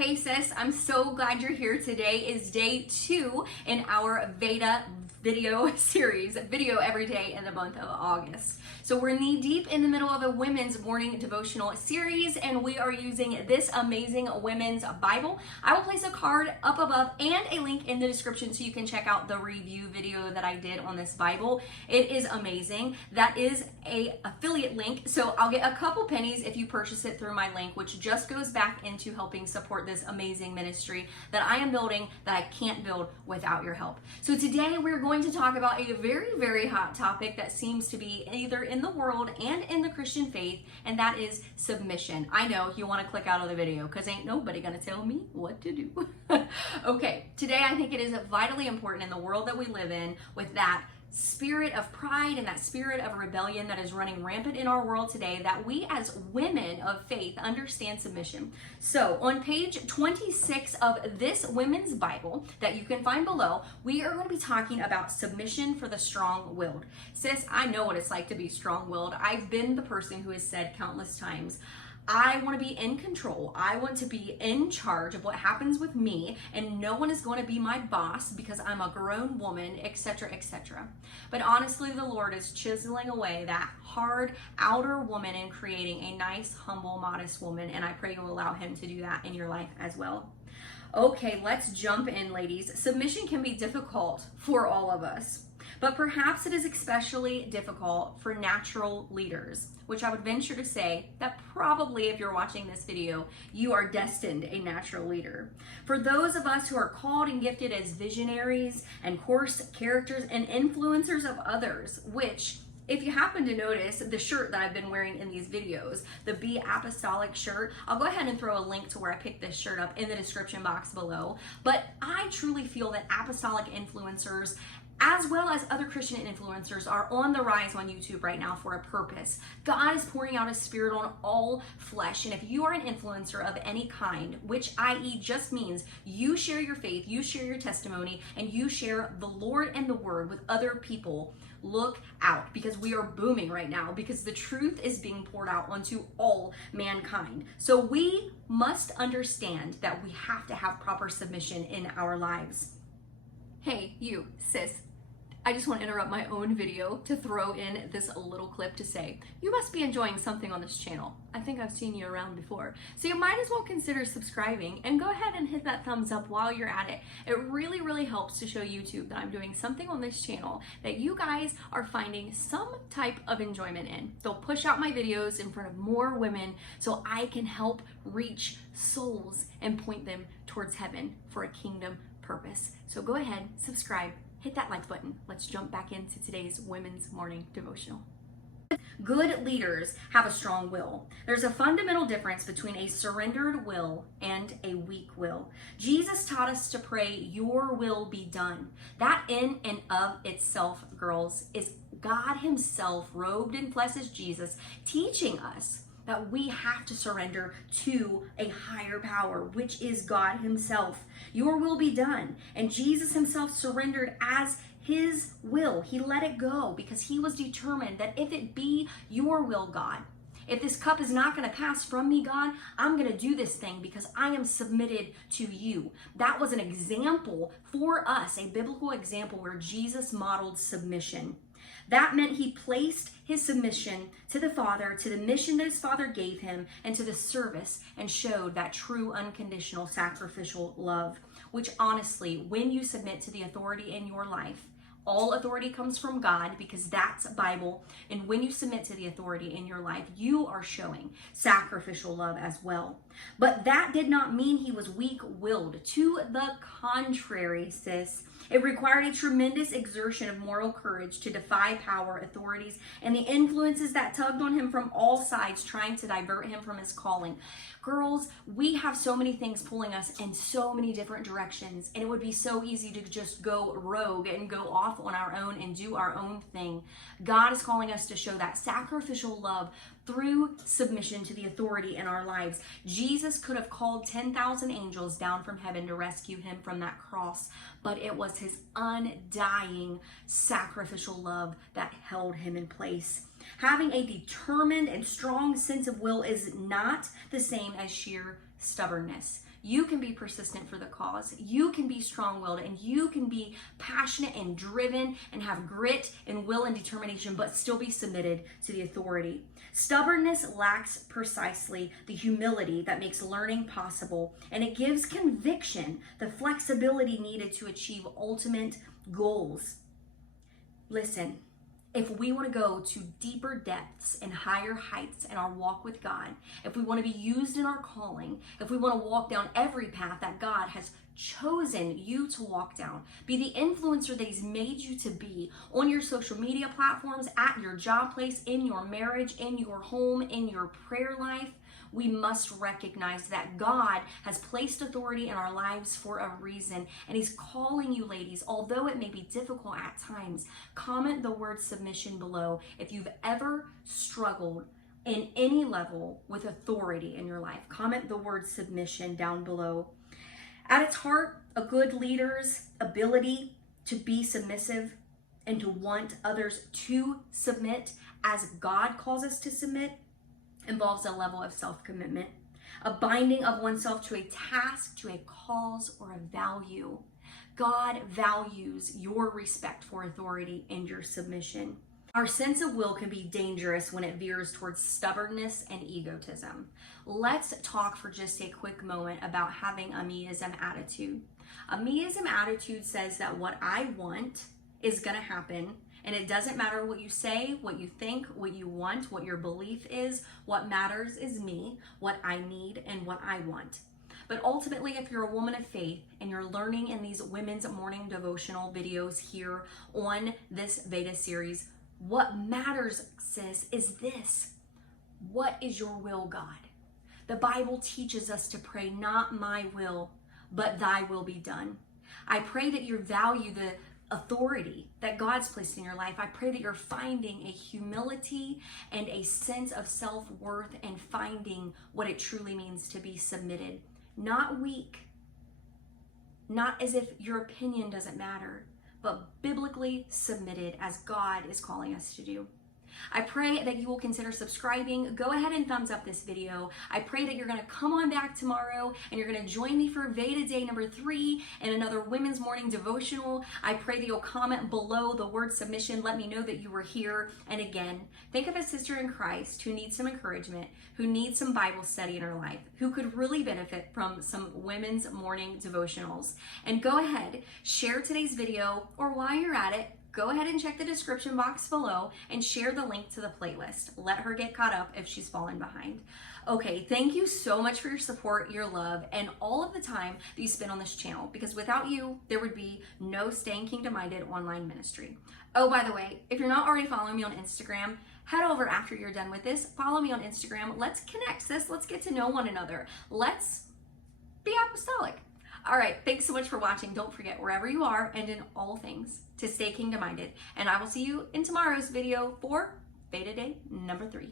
Hey sis, I'm so glad you're here. Today is day 2 in our Veda video series, video every day in the month of August. So we're knee deep in the middle of a women's morning devotional series, and we are using this amazing women's Bible. I will place a card up above and a link in the description so you can check out the review video that I did on this Bible. It is amazing. That is a affiliate link, so I'll get a couple pennies if you purchase it through my link, which just goes back into helping support this amazing ministry that I am building that I can't build without your help. So today we're going to talk about a very, very hot topic that seems to be either in the world and in the Christian faith, and that is submission. I know you want to click out of the video because ain't nobody gonna tell me what to do. Okay, today I think it is vitally important in the world that we live in, with that spirit of pride and that spirit of rebellion that is running rampant in our world today, that we as women of faith understand submission. So on page 26 of this women's Bible that you can find below, we are going to be talking about submission for the strong-willed. Sis, I know what it's like to be strong-willed. I've been the person who has said countless times, I want to be in control. I want to be in charge of what happens with me, and no one is going to be my boss because I'm a grown woman, etc., etc. But honestly, the Lord is chiseling away that hard outer woman and creating a nice, humble, modest woman, and I pray you'll allow Him to do that in your life as well. Okay, let's jump in, ladies. Submission can be difficult for all of us, but perhaps it is especially difficult for natural leaders, which I would venture to say that probably if you're watching this video, you are destined a natural leader. For those of us who are called and gifted as visionaries and course characters and influencers of others, which, if you happen to notice the shirt that I've been wearing in these videos, the Be Apostolic shirt, I'll go ahead and throw a link to where I picked this shirt up in the description box below. But I truly feel that apostolic influencers, as well as other Christian influencers, are on the rise on YouTube right now for a purpose. God is pouring out His Spirit on all flesh, and if you are an influencer of any kind, which i.e. just means you share your faith, you share your testimony, and you share the Lord and the Word with other people, look out, because we are booming right now, because the truth is being poured out onto all mankind. So we must understand that we have to have proper submission in our lives. Hey, you, sis, I just want to interrupt my own video to throw in this little clip to say, you must be enjoying something on this channel. I think I've seen you around before. So you might as well consider subscribing and go ahead and hit that thumbs up while you're at it. It really, really helps to show YouTube that I'm doing something on this channel that you guys are finding some type of enjoyment in. They'll push out my videos in front of more women so I can help reach souls and point them towards heaven for a kingdom purpose. So go ahead, subscribe, hit that like button. Let's jump back into today's women's morning devotional. Good leaders have a strong will. There's a fundamental difference between a surrendered will and a weak will. Jesus taught us to pray, your will be done. That in and of itself, girls, is God Himself robed in flesh as Jesus, teaching us that we have to surrender to a higher power, which is God Himself. Your will be done. And Jesus Himself surrendered as His will. He let it go because He was determined that if it be your will, God, if this cup is not going to pass from me, God, I'm going to do this thing because I am submitted to you. That was an example for us, a biblical example where Jesus modeled submission. That meant He placed His submission to the Father, to the mission that His Father gave Him, and to the service, and showed that true unconditional sacrificial love, which honestly, when you submit to the authority in your life, all authority comes from God because that's Bible. And when you submit to the authority in your life, you are showing sacrificial love as well. But that did not mean He was weak-willed. To the contrary, sis. It required a tremendous exertion of moral courage to defy power, authorities, and the influences that tugged on Him from all sides, trying to divert Him from His calling. Girls, we have so many things pulling us in so many different directions, and it would be so easy to just go rogue and go off on our own and do our own thing. God is calling us to show that sacrificial love through submission to the authority in our lives. Jesus could have called 10,000 angels down from heaven to rescue Him from that cross, but it was His undying sacrificial love that held Him in place. Having a determined and strong sense of will is not the same as sheer stubbornness. You can be persistent for the cause. You can be strong-willed, and you can be passionate and driven and have grit and will and determination, but still be submitted to the authority. Stubbornness lacks precisely the humility that makes learning possible, and it gives conviction the flexibility needed to achieve ultimate goals. Listen, if we want to go to deeper depths and higher heights in our walk with God, if we want to be used in our calling, if we want to walk down every path that God has chosen you to walk down, be the influencer that He's made you to be on your social media platforms, at your job place, in your marriage, in your home, in your prayer life, we must recognize that God has placed authority in our lives for a reason, and He's calling you, ladies. Although it may be difficult at times, comment the word submission below if you've ever struggled in any level with authority in your life. Comment the word submission down below. At its heart, a good leader's ability to be submissive and to want others to submit as God calls us to submit involves a level of self-commitment, a binding of oneself to a task, to a cause, or a value. God values your respect for authority and your submission. Our sense of will can be dangerous when it veers towards stubbornness and egotism. Let's talk for just a quick moment about having a meism attitude. A meism attitude says that what I want is going to happen, and it doesn't matter what you say, what you think, what you want, what your belief is. What matters is me, what I need, and what I want. But ultimately, if you're a woman of faith and you're learning in these women's morning devotional videos here on this Veda series, what matters, sis, is this. What is your will, God? The Bible teaches us to pray, not my will, but thy will be done. I pray that you value the authority that God's placed in your life. I pray that you're finding a humility and a sense of self-worth and finding what it truly means to be submitted. Not weak, not as if your opinion doesn't matter, but biblically submitted as God is calling us to do. I pray that you will consider subscribing. Go ahead and thumbs up this video. I pray that you're going to come on back tomorrow and you're going to join me for Veda Day number 3 and another Women's Morning Devotional. I pray that you'll comment below the word submission. Let me know that you were here. And again, think of a sister in Christ who needs some encouragement, who needs some Bible study in her life, who could really benefit from some Women's Morning Devotionals. And go ahead, share today's video, or while you're at it, go ahead and check the description box below and share the link to the playlist. Let her get caught up if she's fallen behind. Okay, thank you so much for your support, your love, and all of the time that you spend on this channel, because without you, there would be no Staying Kingdom Minded online ministry. Oh, by the way, if you're not already following me on Instagram, head over after you're done with this. Follow me on Instagram. Let's connect, sis. Let's get to know one another. Let's be apostolic. All right, thanks so much for watching. Don't forget, wherever you are and in all things, to stay kingdom minded. And I will see you in tomorrow's video for Veda Day number 3.